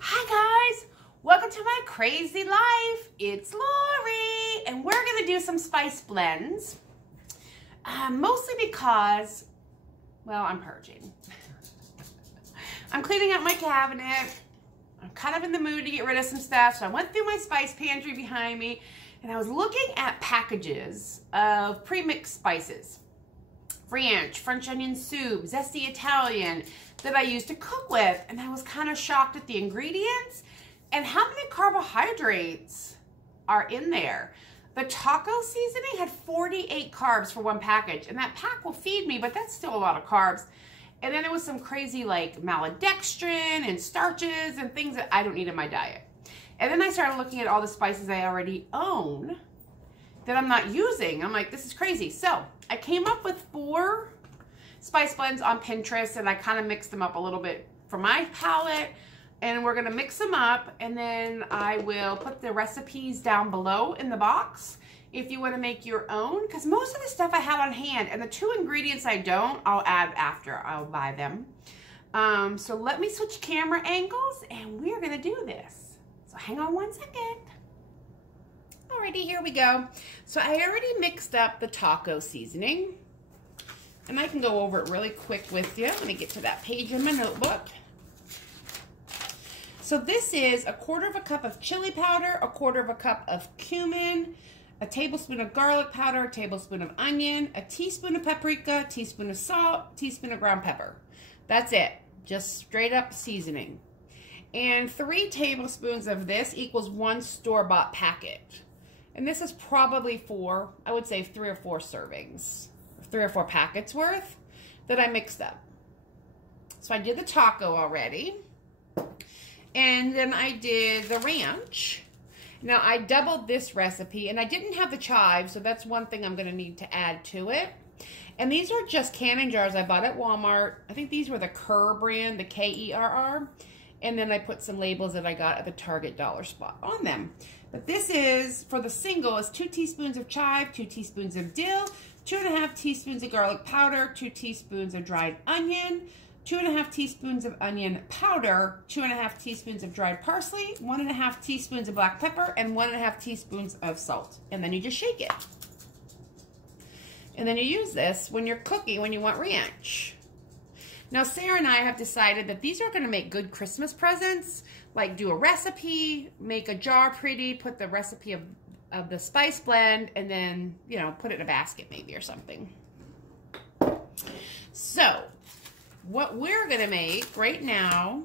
Hi guys, welcome to my crazy life. It's Lori, and we're gonna do some spice blends. Mostly because, well, I'm purging. I'm cleaning out my cabinet. I'm kind of in the mood to get rid of some stuff, so I went through my spice pantry behind me, and I was looking at packages of pre-mixed spices. French onion soup, Zesty Italian, that I used to cook with, and I was kind of shocked at the ingredients and how many carbohydrates are in there. The taco seasoning had 48 carbs for one package, and that pack will feed me, but that's still a lot of carbs. And then there was some crazy like maltodextrin and starches and things that I don't need in my diet. And then I started looking at all the spices I already own that I'm not using. I'm like, this is crazy. So I came up with 4 spice blends on Pinterest, and I kind of mixed them up a little bit for my palate, and we're gonna mix them up, and then I will put the recipes down below in the box if you want to make your own, because most of the stuff I have on hand, and the 2 ingredients I don't, I'll add after I'll buy them. So let me switch camera angles, and we're gonna do this. So hang on one second. Alrighty, here we go. So I already mixed up the taco seasoning, and I can go over it really quick with you. Let me get to that page in my notebook. So this is 1/4 cup of chili powder, 1/4 cup of cumin, a tablespoon of garlic powder, a tablespoon of onion, a teaspoon of paprika, a teaspoon of salt, a teaspoon of ground pepper. That's it, just straight up seasoning. And 3 tablespoons of this equals 1 store-bought packet. And this is probably for, I would say 3 or 4 servings, 3 or 4 packets worth that I mixed up. So I did the taco already. And then I did the ranch. Now I doubled this recipe, and I didn't have the chives, so that's one thing I'm gonna need to add to it. And these are just canning jars I bought at Walmart. I think these were the Kerr brand, the Kerr. And then I put some labels that I got at the Target dollar spot on them. But this is, for the single, is 2 teaspoons of chive, 2 teaspoons of dill, 2½ teaspoons of garlic powder, 2 teaspoons of dried onion, 2½ teaspoons of onion powder, 2½ teaspoons of dried parsley, 1½ teaspoons of black pepper, and 1½ teaspoons of salt. And then you just shake it. And then you use this when you're cooking, when you want ranch. Now, Sarah and I have decided that these are going to make good Christmas presents. Like, do a recipe, make a jar pretty, put the recipe of the spice blend, and then, you know, put it in a basket maybe or something. So, what we're going to make right now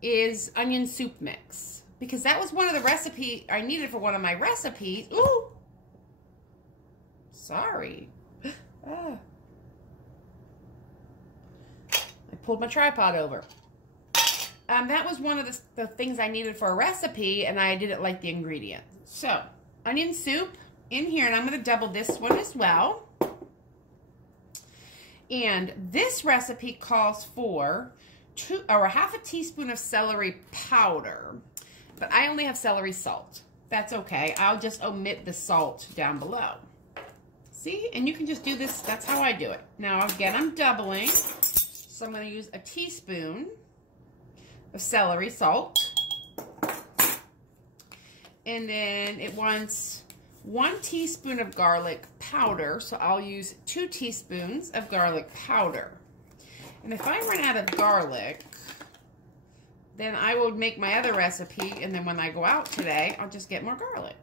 is onion soup mix. Because that was one of the recipes I needed for one of my recipes. Ooh! Sorry. Ah. Pulled my tripod over. That was one of the things I needed for a recipe, and I didn't like the ingredients. So, onion soup in here, and I'm going to double this one as well. And this recipe calls for 1/2 teaspoon of celery powder, but I only have celery salt. That's okay. I'll just omit the salt down below. See? And you can just do this. That's how I do it. Now, again, I'm doubling. So I'm going to use a teaspoon of celery salt. And then it wants 1 teaspoon of garlic powder. So I'll use 2 teaspoons of garlic powder. And if I run out of garlic, then I will make my other recipe. And then when I go out today, I'll just get more garlic.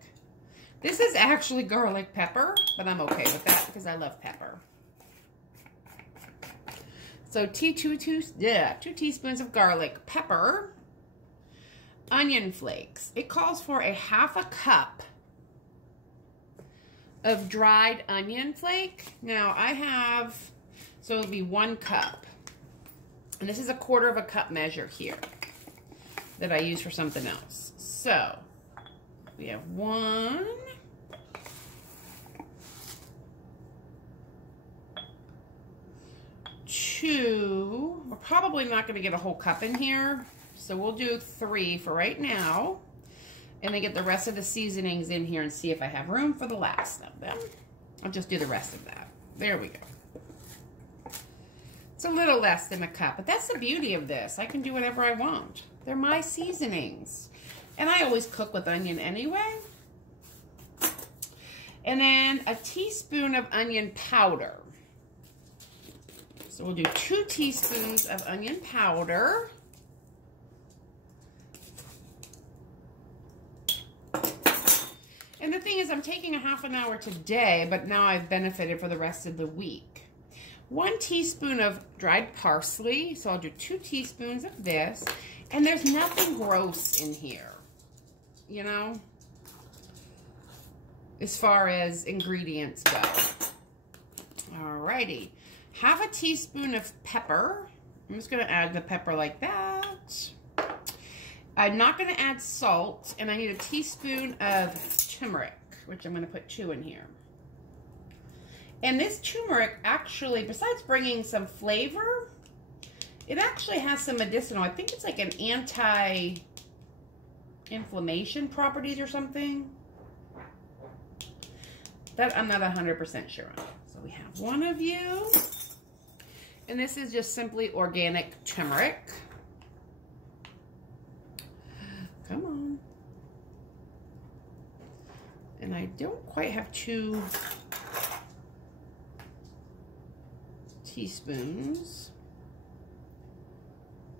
This is actually garlic pepper, but I'm okay with that because I love pepper. So 2 teaspoons of garlic pepper, onion flakes. It calls for 1/2 cup of dried onion flake. Now I have, so it'll be 1 cup. And this is 1/4 cup measure here that I use for something else. So we have 1. 2, we're probably not going to get a whole cup in here, so we'll do 3 for right now, and then get the rest of the seasonings in here and see if I have room for the last of them. I'll just do the rest of that. There we go. It's a little less than a cup, but that's the beauty of this. I can do whatever I want. They're my seasonings. And I always cook with onion anyway. And then a teaspoon of onion powder. So we'll do 2 teaspoons of onion powder. And the thing is, I'm taking a half an hour today, but now I've benefited for the rest of the week. 1 teaspoon of dried parsley. So I'll do 2 teaspoons of this. And there's nothing gross in here, you know, as far as ingredients go. Alrighty. Half a teaspoon of pepper. I'm just going to add the pepper like that. I'm not going to add salt, and I need a teaspoon of turmeric, which I'm going to put 2 in here. And this turmeric actually, besides bringing some flavor, it actually has some medicinal, I think it's like an anti-inflammation properties or something. That I'm not 100% sure on. So we have 1 of you. And this is just simply organic turmeric. Come on. And I don't quite have 2 teaspoons.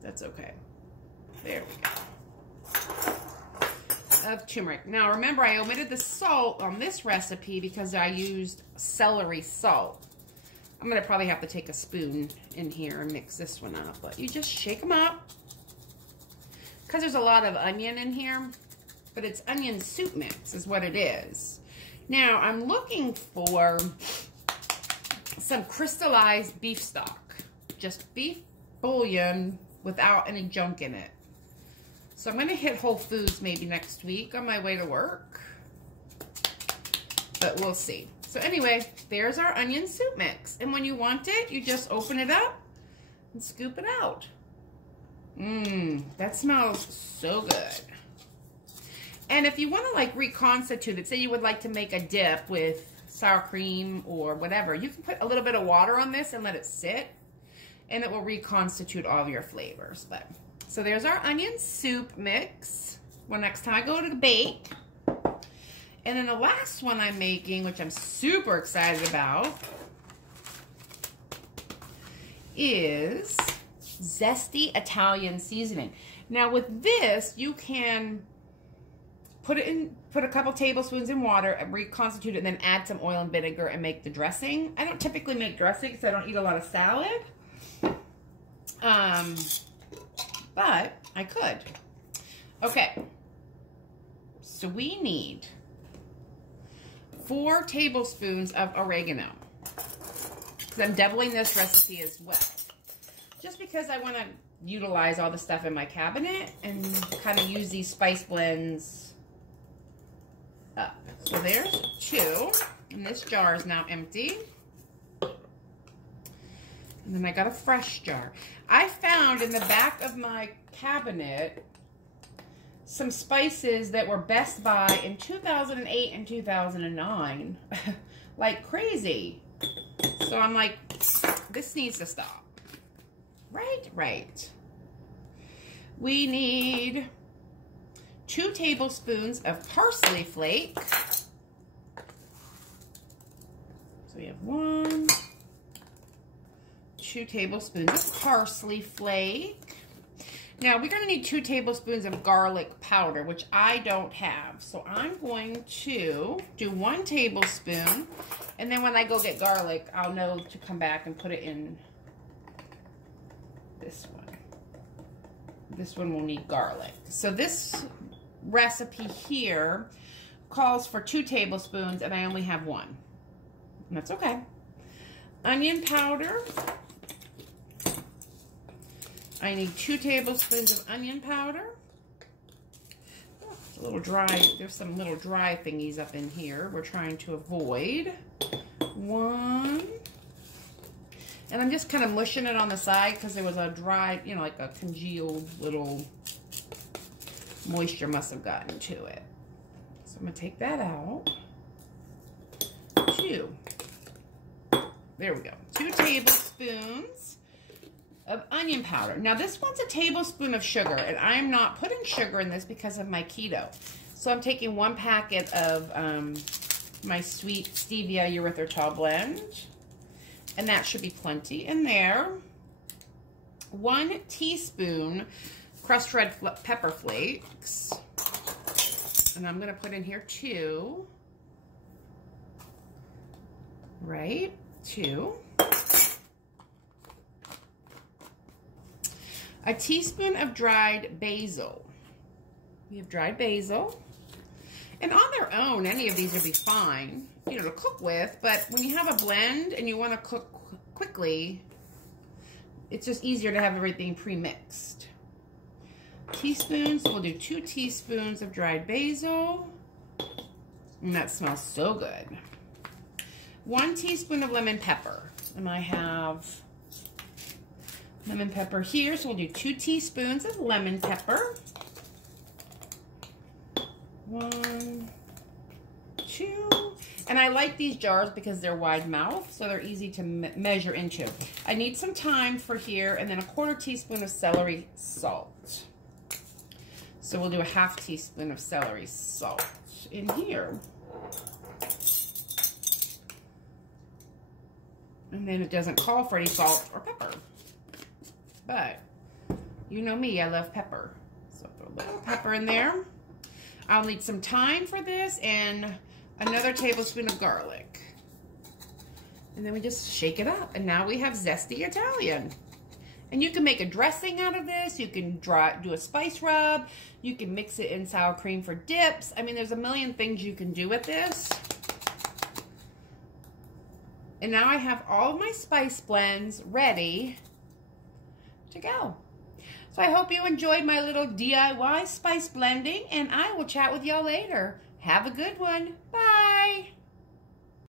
That's okay. There we go. Of turmeric. Now remember, I omitted the salt on this recipe because I used celery salt. I'm going to probably have to take a spoon in here and mix this one up, but you just shake them up because there's a lot of onion in here, but it's onion soup mix is what it is. Now I'm looking for some crystallized beef stock, just beef bouillon without any junk in it. So I'm going to hit Whole Foods maybe next week on my way to work, but we'll see. So anyway, there's our onion soup mix. And when you want it, you just open it up and scoop it out. That smells so good. And if you want to like reconstitute it, say you would like to make a dip with sour cream or whatever, you can put a little bit of water on this and let it sit, and it will reconstitute all of your flavors. But so there's our onion soup mix. Well, next time I go to bake. And then the last one I'm making, which I'm super excited about, is Zesty Italian seasoning. Now with this, you can put a couple tablespoons in water and reconstitute it, and then add some oil and vinegar and make the dressing. I don't typically make dressing because I don't eat a lot of salad. But I could. Okay. So we need 4 tablespoons of oregano. Because I'm doubling this recipe as well. Just because I want to utilize all the stuff in my cabinet and kind of use these spice blends up. So there's 2. And this jar is now empty. And then I got a fresh jar. I found in the back of my cabinet some spices that were Best Buy in 2008 and 2009. Like crazy. So I'm like, this needs to stop. Right. We need 2 tablespoons of parsley flake. So we have 1, 2 tablespoons of parsley flake. Now we're going to need 2 tablespoons of garlic powder, which I don't have. So I'm going to do 1 tablespoon, and then when I go get garlic, I'll know to come back and put it in this one. This one will need garlic. So this recipe here calls for 2 tablespoons, and I only have 1. And that's okay. Onion powder. I need 2 tablespoons of onion powder. Oh, it's a little dry. There's some little dry thingies up in here we're trying to avoid. 1. And I'm just kind of mushing it on the side because there was a dry, you know, like a congealed little moisture must have gotten to it. So I'm going to take that out. 2. There we go. 2 tablespoons of onion powder. Now this one's a tablespoon of sugar, and I am not putting sugar in this because of my keto. So I'm taking 1 packet of my sweet stevia erythritol blend, and that should be plenty in there. 1 teaspoon crushed red pepper flakes, and I'm gonna put in here 2. Right, 2. A teaspoon of dried basil. We have dried basil. And on their own, any of these would be fine, you know, to cook with. But when you have a blend and you want to cook quickly, it's just easier to have everything pre-mixed. Teaspoons, we'll do 2 teaspoons of dried basil. And that smells so good. 1 teaspoon of lemon pepper. And I have lemon pepper here, so we'll do 2 teaspoons of lemon pepper. 1, 2, and I like these jars because they're wide mouth, so they're easy to measure into. I need some thyme for here, and then a 1/4 teaspoon of celery salt. So we'll do a 1/2 teaspoon of celery salt in here. And then it doesn't call for any salt or pepper. But you know me, I love pepper. So throw a little pepper in there. I'll need some thyme for this and another tablespoon of garlic. And then we just shake it up. And now we have Zesty Italian. And you can make a dressing out of this. You can do a spice rub. You can mix it in sour cream for dips. I mean, there's a million things you can do with this. And now I have all of my spice blends ready to go. So I hope you enjoyed my little DIY spice blending, and I will chat with y'all later. Have a good one. Bye.